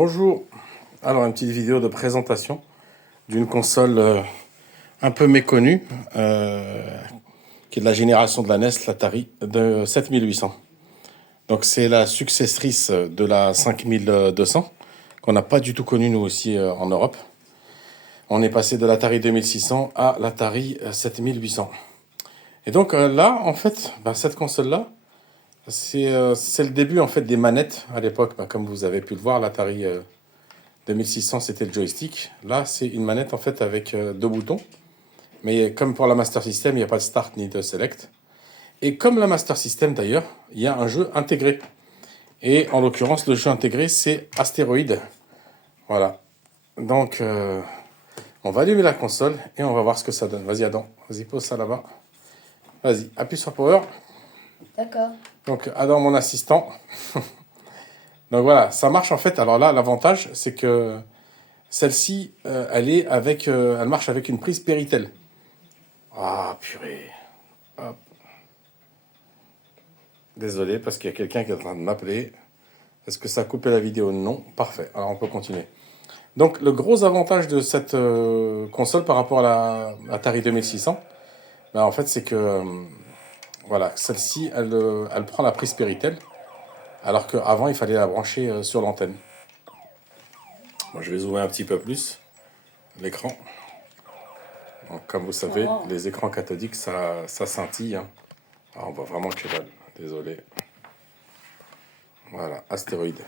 Bonjour, alors une petite vidéo de présentation d'une console un peu méconnue, qui est de la génération de la NES, l'Atari de 7800. Donc c'est la successrice de la 5200, qu'on n'a pas du tout connue nous aussi en Europe. On est passé de l'Atari 2600 à l'Atari 7800. Et donc là, en fait, cette console-là, c'est le début en fait des manettes à l'époque. Comme vous avez pu le voir, l'Atari 2600 c'était le joystick. Là, c'est une manette en fait avec deux boutons. Mais comme pour la Master System, il n'y a pas de Start ni de Select. Et comme la Master System d'ailleurs, il y a un jeu intégré. Et en l'occurrence, le jeu intégré, c'est Astéroïde. Voilà. Donc, on va allumer la console et on va voir ce que ça donne. Vas-y Adam, vas-y pose ça là-bas. Vas-y, appuie sur Power. D'accord. Donc Adam, mon assistant. Donc voilà, ça marche en fait. Alors là, l'avantage, c'est que celle-ci, elle marche avec une prise Péritel. Ah, purée. Hop. Désolé, parce qu'il y a quelqu'un qui est en train de m'appeler. Est-ce que ça a coupé la vidéo? Non. Parfait. Alors on peut continuer. Donc le gros avantage de cette console par rapport à la Atari 2600, en fait, c'est que voilà, celle-ci, elle prend la prise Péritel, alors qu'avant, il fallait la brancher sur l'antenne. Moi, je vais zoomer un petit peu plus l'écran. Donc, comme vous savez, les écrans cathodiques, ça scintille. Hein. Alors, on voit vraiment que dalle. Désolé. Voilà, Astéroïde.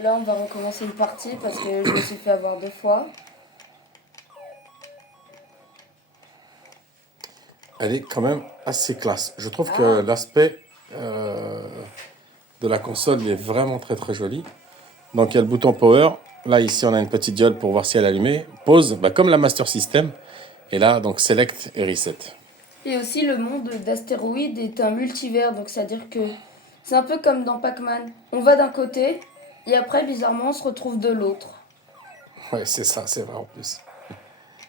Là, on va recommencer une partie parce que je me suis fait avoir 2 fois. Elle est quand même assez classe. Je trouve que l'aspect de la console est vraiment très très joli. Donc, il y a le bouton Power. Là, ici, on a une petite diode pour voir si elle est allumée. Pause, comme la Master System. Et là, donc, Select et Reset. Et aussi, le monde d'Astéroïde est un multivers, donc c'est-à-dire que c'est un peu comme dans Pac-Man. On va d'un côté, et après, bizarrement, on se retrouve de l'autre. Ouais, c'est ça, c'est vrai en plus.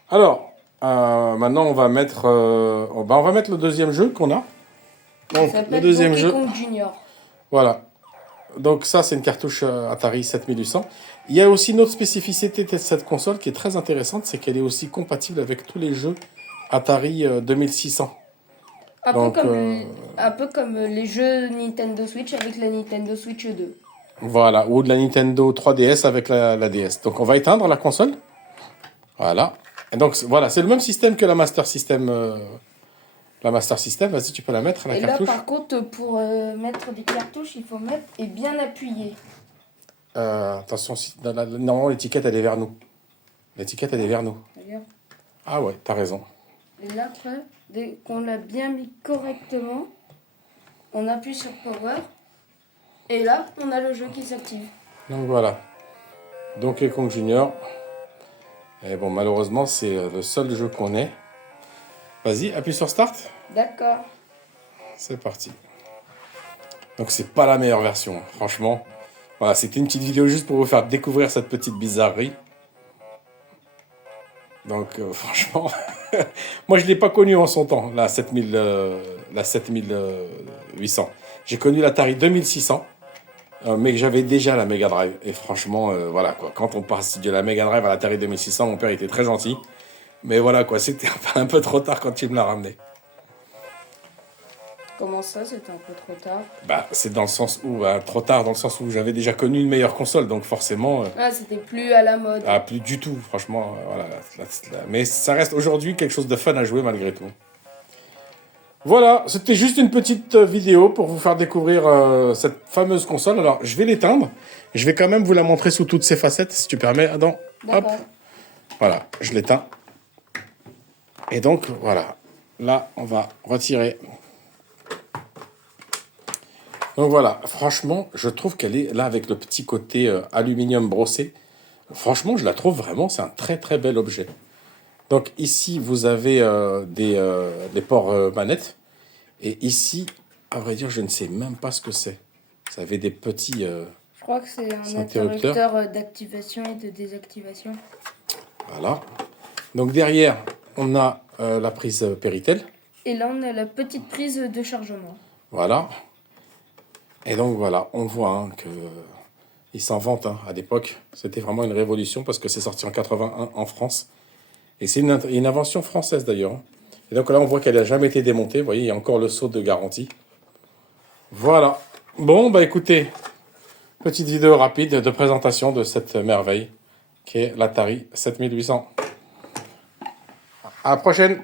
Alors, maintenant, on va mettre le deuxième jeu qu'on a. Donc, Ça le s'appelle deuxième Donkey jeu, Kong Junior. voilà. Donc ça, c'est une cartouche Atari 7800. Il y a aussi une autre spécificité de cette console qui est très intéressante, c'est qu'elle est aussi compatible avec tous les jeux Atari 2600. Un Donc, peu comme les jeux Nintendo Switch avec la Nintendo Switch 2. voilà, ou de la Nintendo 3DS avec la DS. Donc on va éteindre la console. Voilà. Et donc voilà, c'est le même système que la Master System. La Master System, vas-y, tu peux la mettre, la Et cartouche. là, par contre, pour mettre des cartouches, il faut mettre et bien appuyer. Attention, normalement l'étiquette elle est vers nous. L'étiquette elle est vers nous. Regarde. Ah ouais, t'as raison. Et là, après, dès qu'on l'a bien mis correctement, on appuie sur Power. Et là, on a le jeu qui s'active. Donc voilà. Donkey Kong Junior. Et bon, malheureusement, c'est le seul jeu qu'on ait. Vas-y, appuie sur Start. D'accord. C'est parti. Donc c'est pas la meilleure version, franchement. Voilà, c'était une petite vidéo juste pour vous faire découvrir cette petite bizarrerie. Donc franchement, moi je l'ai pas connue en son temps, la 7800. J'ai connu l'Atari 2600, mais j'avais déjà la Mega Drive. Et franchement, voilà quoi. Quand on passe de la Mega Drive à l'Atari 2600, mon père était très gentil. Mais voilà quoi, c'était un peu trop tard quand il me l'a ramené. Comment ça, c'était un peu trop tard? C'est dans le sens où, trop tard, dans le sens où j'avais déjà connu une meilleure console, donc forcément, Ah, c'était plus à la mode. plus du tout, franchement, voilà. Mais ça reste aujourd'hui quelque chose de fun à jouer malgré tout. Voilà, c'était juste une petite vidéo pour vous faire découvrir cette fameuse console. Alors, je vais l'éteindre. Je vais quand même vous la montrer sous toutes ses facettes, si tu permets, Adam. Hop. D'accord. Voilà, je l'éteins. Et donc, voilà. Là, on va retirer. Donc voilà, franchement, je trouve qu'elle est là avec le petit côté aluminium brossé. Franchement, je la trouve vraiment, c'est un très très bel objet. Donc ici, vous avez les ports manettes. Et ici, à vrai dire, je ne sais même pas ce que c'est. Vous avez des petits Je crois que c'est un interrupteurs. interrupteur d'activation et de désactivation. Voilà. Donc derrière, on a la prise Péritel. Et là, on a la petite prise de chargement. Voilà. Et donc voilà, on voit que Ils s'en vantent, hein, à l'époque. C'était vraiment une révolution parce que c'est sorti en 81 en France. Et c'est une invention française d'ailleurs, hein. Et donc là, on voit qu'elle n'a jamais été démontée. Vous voyez, il y a encore le sceau de garantie. Voilà. Bon, bah écoutez, petite vidéo rapide de présentation de cette merveille qui est l'Atari 7800. À la prochaine!